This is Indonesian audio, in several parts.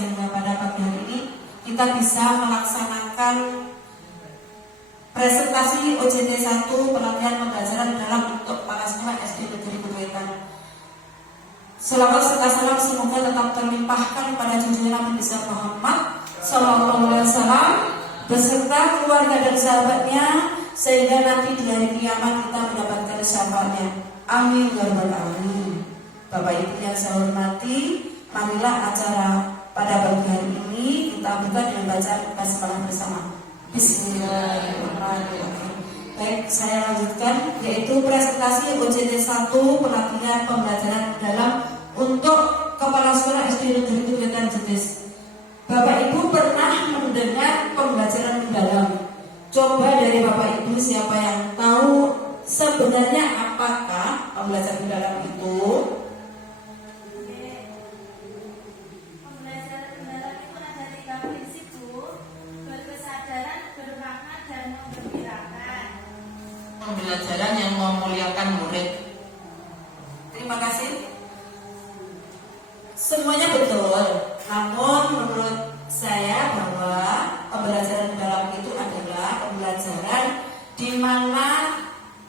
sehingga pada pagi hari ini kita bisa melaksanakan presentasi OJT 1 pelatihan pembelajaran dalam untuk kepala sekolah SD Negeri Kutuwetan. Selawat serta salam semoga tetap terlimpahkan pada junjungan Nabi besar Muhammad Sallallahu Alaihi Wasallam beserta keluarga dan sahabatnya sehingga nanti di hari kiamat kita mendapatkan syafaatnya. Amin ya rabbal alamin. Bapak Ibu yang saya hormati, marilah acara pada pagi hari ini kita buka dengan bacaan basmalah bersama. Bismillahirrahmanirrahim. Baik, saya lanjutkan yaitu presentasi OJT 1 pelatihan pembelajaran mendalam untuk kepala sekolah SD Negeri Kutuwetan Jetis. Bapak Ibu pernah mendengar pembelajaran mendalam? Coba dari Bapak Ibu siapa yang tahu sebenarnya apakah pembelajaran mendalam itu? Pembelajaran mendalam itu ada 3 prinsip, Bu. Berkesadaran, bermakna, dan menggembirakan. Pembelajaran yang memuliakan murid. Terima kasih. Semuanya betul. Namun menurut saya bahwa pembelajaran mendalam itu adalah pembelajaran di mana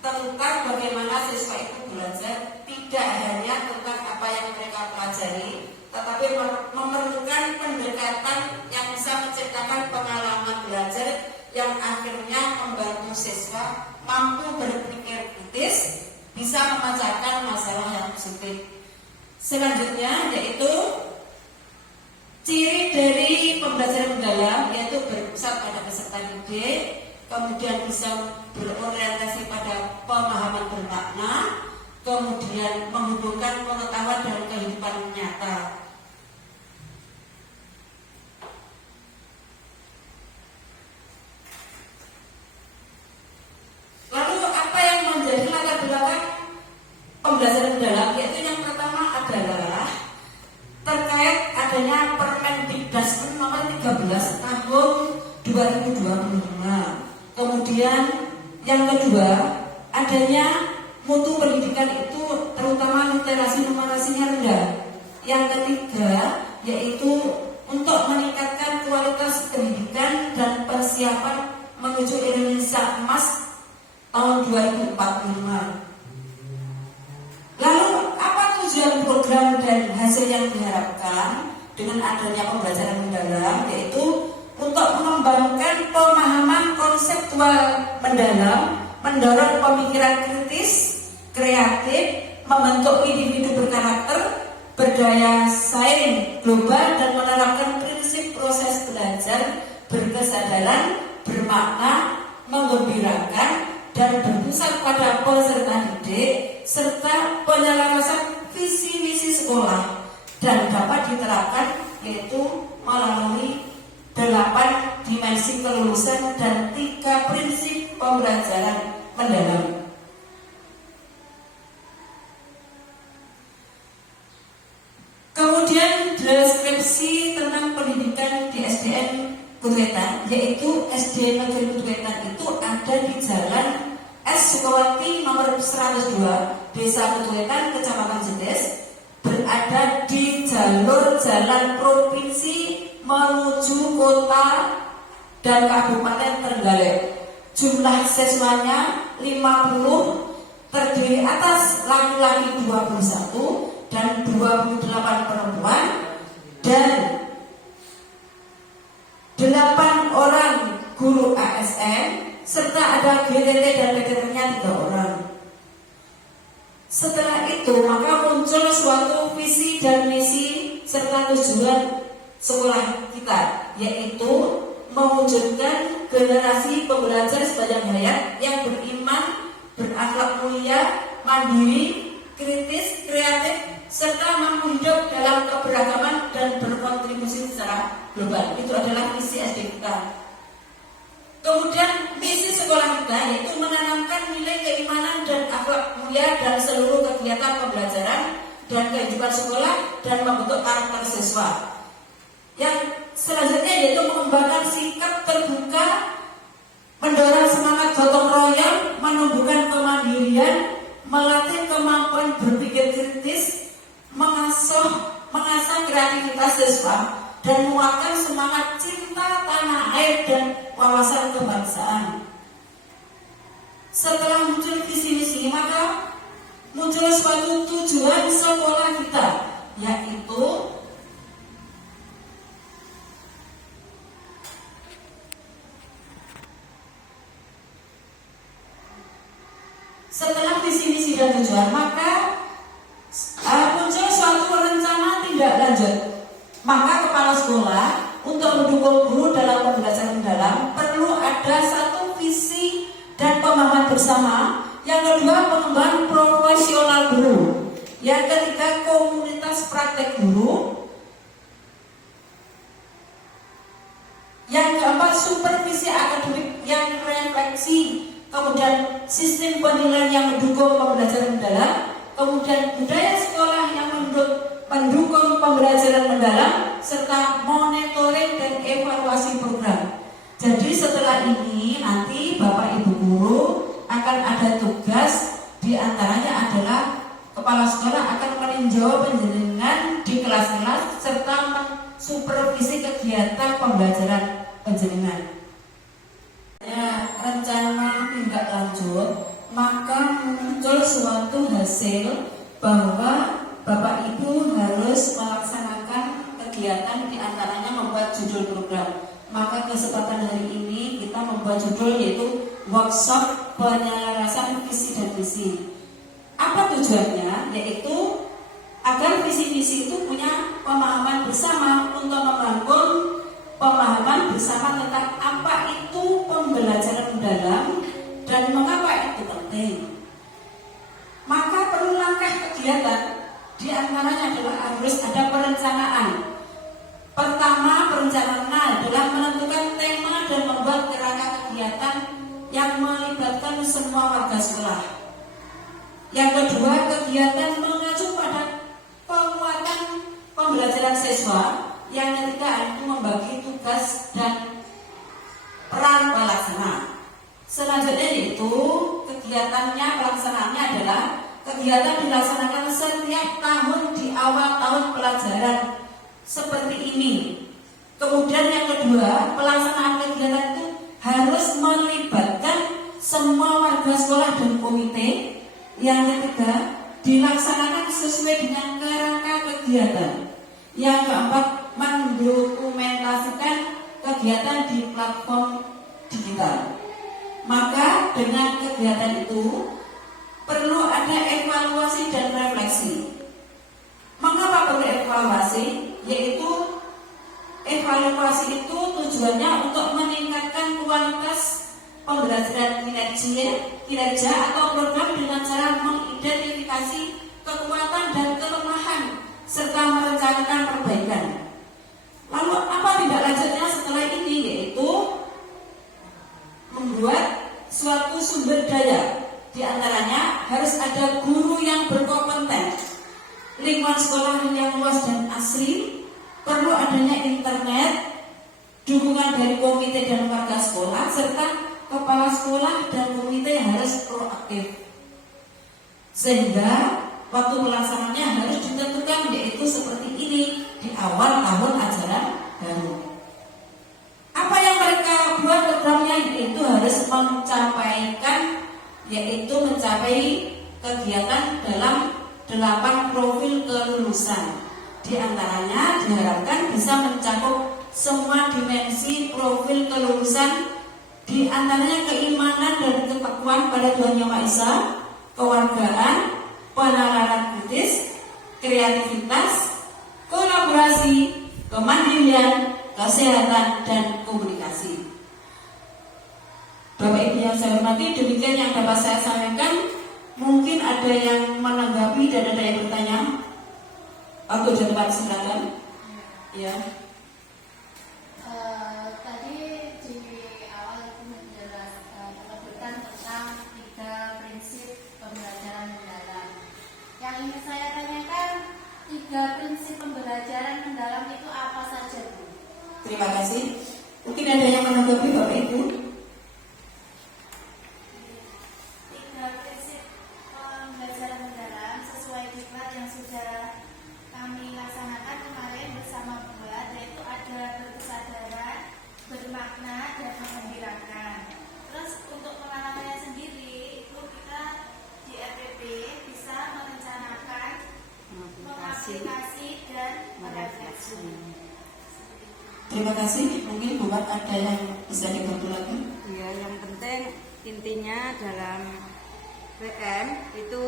tentang bagaimana siswa itu belajar tidak hanya tentang apa yang mereka pelajari, tetapi memerlukan pendekatan yang bisa menciptakan pengalaman belajar yang akhirnya membantu siswa mampu berpikir kritis, bisa memecahkan masalah yang positif. Selanjutnya yaitu ciri dari pembelajaran mendalam yaitu berpusat pada peserta didik, kemudian bisa berorientasi pada pemahaman bermakna, kemudian menghubungkan pengetahuan dan kehidupan nyata. Lalu apa yang menjadi latar belakang pembelajaran mendalam? Yaitu yang pertama adalah terkait adanya Permendikbud nomor 13 tahun 2025. Kemudian yang kedua adanya mutu pendidikan itu terutama literasi numerasinya rendah. Yang ketiga yaitu untuk meningkatkan kualitas pendidikan dan persiapan menuju Indonesia Emas tahun 2045. Lalu apa tujuan program dan hasil yang diharapkan dengan adanya pembelajaran mendalam? Yaitu untuk mengembangkan pemahaman konseptual mendalam, mendorong pemikiran kritis, kreatif, membentuk individu berkarakter, berdaya saing global dan menerapkan prinsip proses belajar berkesadaran, bermakna, menggembirakan dan berpusat pada peserta didik serta penyelarasan visi misi sekolah dan dapat diterapkan yaitu melalui 8 dimensi kelulusan dan 3 prinsip pembelajaran mendalam. Kemudian deskripsi tentang pendidikan di SDN Kutuwetan, yaitu SD Negeri Kutuwetan itu ada di Jalan S. Sukawati nomor 102, Desa Kutuwetan, Kecamatan Jetis, berada di jalur jalan provinsi menuju kota dan kabupaten Trenggalek. Jumlah siswanya 50, terdiri atas laki-laki 21 dan 28 perempuan dan 8 orang guru ASN serta ada GTT dan PTT-nya 3 orang. Setelah itu maka muncul suatu visi dan misi serta tujuan sekolah kita, yaitu mewujudkan generasi pembelajar sepanjang hayat yang beriman, berakhlak mulia, mandiri, kritis, kreatif, serta mampu hidup dalam keberagaman dan berkontribusi secara global. Itu adalah misi SD kita. Kemudian misi sekolah kita yaitu menanamkan nilai keimanan dan akhlak mulia dalam seluruh kegiatan pembelajaran dan kehidupan sekolah dan membentuk karakter siswa. Yang selanjutnya yaitu mengembangkan sikap terbuka, mendorong semangat gotong royong, menumbuhkan kemandirian, melatih kemampuan berpikir kritis, mengasah kreativitas siswa dan menguatkan semangat cinta tanah air dan wawasan kebangsaan. Setelah muncul visi misi, maka muncul suatu tujuan sekolah kita, yaitu setelah visi misi dan tujuan, maka muncul suatu rencana tindak lanjut. Maka kepala sekolah untuk mendukung guru dalam pembelajaran mendalam perlu ada satu visi dan pemahaman bersama. Yang kedua, pengembangan profesional guru. Yang ketiga, komunitas praktek guru. Yang keempat, supervisi akademik yang refleksi. Kemudian sistem penilaian yang mendukung pembelajaran mendalam. Kemudian budaya sekolah yang mendukung pembelajaran mendalam, serta monitoring dan evaluasi program. Jadi setelah ini nanti Bapak Ibu guru akan ada tugas, diantaranya adalah kepala sekolah akan meninjau penjenengan di kelas-kelas serta mensupervisi kegiatan pembelajaran penjenengan. Ya, rencana tindak lanjut, maka muncul suatu hasil bahwa Bapak Ibu harus melaksanakan kegiatan, diantaranya membuat judul program. Maka kesempatan hari ini kita membuat judul yaitu workshop penyelarasan visi dan misi. Apa tujuannya? Yaitu agar visi misi itu punya pemahaman bersama untuk membangun pemahaman bersama tentang apa itu pembelajaran mendalam dan mengapa itu penting. Maka perlu langkah kegiatan, diantaranya adalah harus ada perencanaan. Pertama, perencanaan adalah menentukan tema dan membuat kerangka kegiatan yang melibatkan semua warga sekolah. Yang kedua, kegiatan mengacu pada penguatan pembelajaran siswa. Yang ketiga, itu membagi tugas dan peran pelaksana. Selanjutnya yaitu kegiatannya, pelaksanaannya adalah kegiatan dilaksanakan setiap tahun di awal tahun pelajaran seperti ini. Kemudian yang kedua, pelaksanaan kegiatan itu harus melibatkan semua warga sekolah dan komite. Yang ketiga, dilaksanakan sesuai dengan kerangka kegiatan. Yang keempat, mendokumentasikan kegiatan di platform digital. Maka dengan kegiatan itu perlu ada evaluasi dan refleksi. Mengapa perlu evaluasi? Yaitu evaluasi itu tujuannya untuk meningkatkan kualitas pembelajaran kinerja atau program dengan cara mengidentifikasi kekuatan dan kelemahan serta merencanakan perbaikan. Lalu apa tindak lanjutnya setelah ini? Yaitu membuat suatu sumber daya. Di antaranya harus ada guru yang berkompeten, lingkungan sekolah yang luas dan asri, perlu adanya internet, dukungan dari komite dan warga sekolah, serta kepala sekolah dan komite harus proaktif. Sehingga waktu pelaksanaannya harus ditentukan, yaitu seperti ini di awal tahun ajaran baru. Apa yang mereka buat programnya? Yaitu harus mencapai kegiatan dalam 8 profil kelulusan. Di antaranya diharapkan bisa mencakup semua dimensi profil kelulusan, di antaranya keimanan dan ketakwaan pada Tuhan Yang Maha Esa, kewargaan, penalaran kritis, kreativitas, kolaborasi, kemandirian, kesehatan, dan komunikasi. Bapak Ibu yang saya hormati, demikian yang dapat saya sampaikan. Mungkin ada yang menanggapi dan ada yang bertanya. Aku jawab, silakan. Ya. Tadi di awal itu menyebutkan tentang 3 prinsip pembelajaran mendalam. Yang ingin saya tanyakan, 3 prinsip pembelajaran mendalam itu apa saja, Bu? Terima kasih. Mungkin ada yang menanggapi Bapak Ibu. 3 prinsip pembelajaran mendalam sesuai diklat yang sudah kami laksanakan kemarin bersama Bu, yaitu ada Terima kasih. Mungkin buat ada yang bisa dibantu lagi. Ya, yang penting intinya dalam PM itu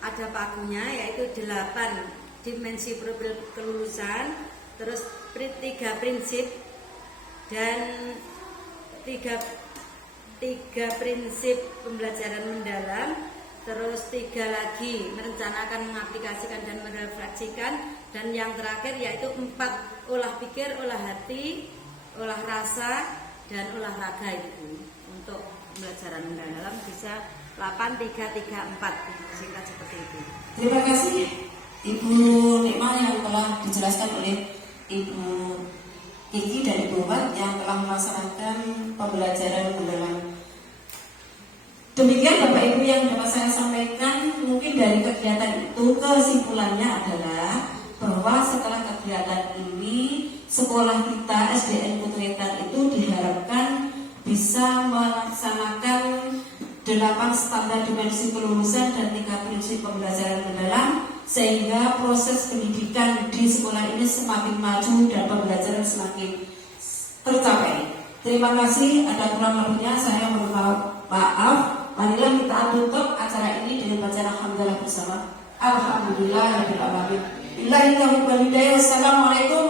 ada pagunya, yaitu 8 dimensi profil kelulusan, terus 3 prinsip dan 3 prinsip pembelajaran mendalam, terus 3 lagi merencanakan, mengaplikasikan dan merefleksikan, dan yang terakhir yaitu 4 olah pikir, olah hati, olah rasa, dan olahraga. Itu untuk pembelajaran mendalam bisa 8, 3, 3, 4 singkat seperti itu. Terima kasih Ibu Nikma yang telah dijelaskan oleh Ibu Kiki dan Ibu Wat yang telah melaksanakan pembelajaran mendalam. Demikian Bapak Ibu yang dapat saya sampaikan. Mungkin dari kegiatan itu kesimpulannya adalah bahwa setelah kegiatan ini sekolah kita SDN Putu Intan itu diharapkan bisa melaksanakan 8 standar dimensi kelulusan dan 3 prinsip pembelajaran mendalam, sehingga proses pendidikan di sekolah ini semakin maju dan pembelajaran semakin tercapai. Terima kasih. Ada kurang lebihnya saya mohon maaf. Marilah kita tutup acara ini dengan bacaan hamdalah bersama. Alhamdulillahirabbil alamin. Billahi taufiq wal hidayah. Wassalamualaikum